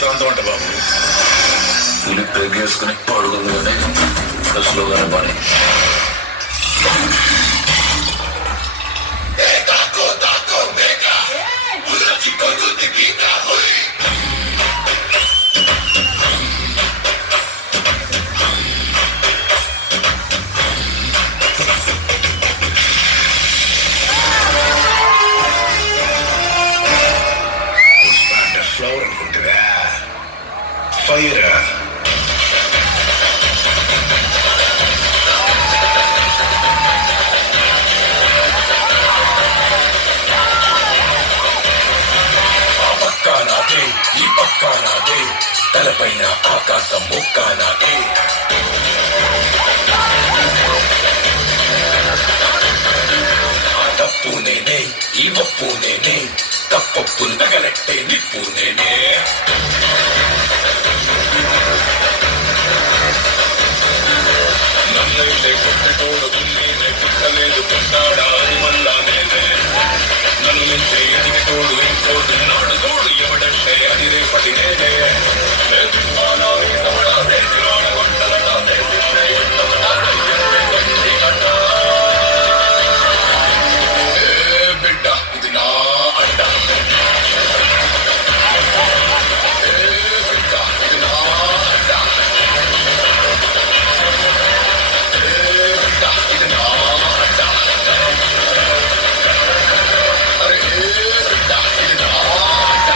ప్రాంతం అంట బాబు. పులి పెరిగేసుకుని పడుకుంది కానీ స్లోగానే పని. ఫ్లవర్ అనుకుంటుందా? ఫైర్. నాదే ఈ పక్క నాదే, తలపైన ఆకాశం ముక్క నాదే. ఆ తప్పు నేనే, ఈ ఒప్పు నేనే, తప్పప్పులు తగలెట్టే నిప్పు నేనే. నన్నైతే కొట్టటోడు నేనే, పుట్టలేదు పుట్టాడా అది మళ్ళా నేనే. నన్ను మించే ఎదిగి తోడు ఇంకోడు నాడు తోడు ఎవడంటే అది రేపటి నేనే. బిడ్డ ఇది నా అడ్డ, బిడ్డ ఇది నా అడ్డ, బిడ్డ ఇది నా అడ్డ. అరే బిడ్డ ఇది నా అడ్డ.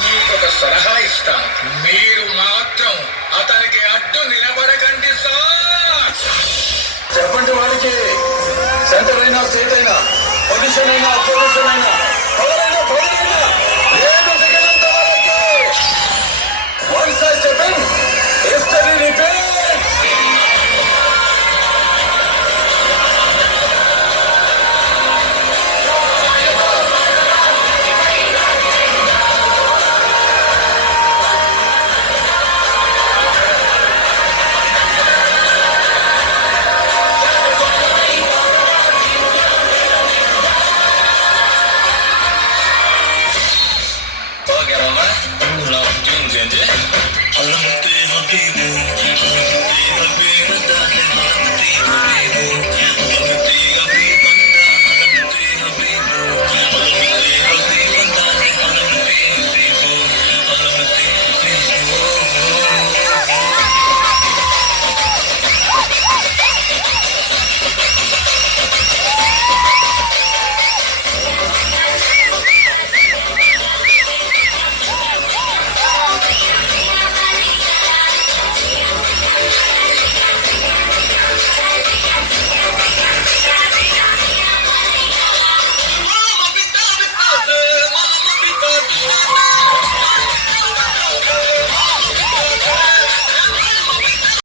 మీకొక సలహా ఇస్తాను, మీరు మాత్రం అతనికి అడ్డు నిలబడకండి సార్. చెప్పండి వాడికి, సెంటర్ అయినా స్టేట్ అయినా పొజిషన్ అయినా అపోజిషన్ అయినా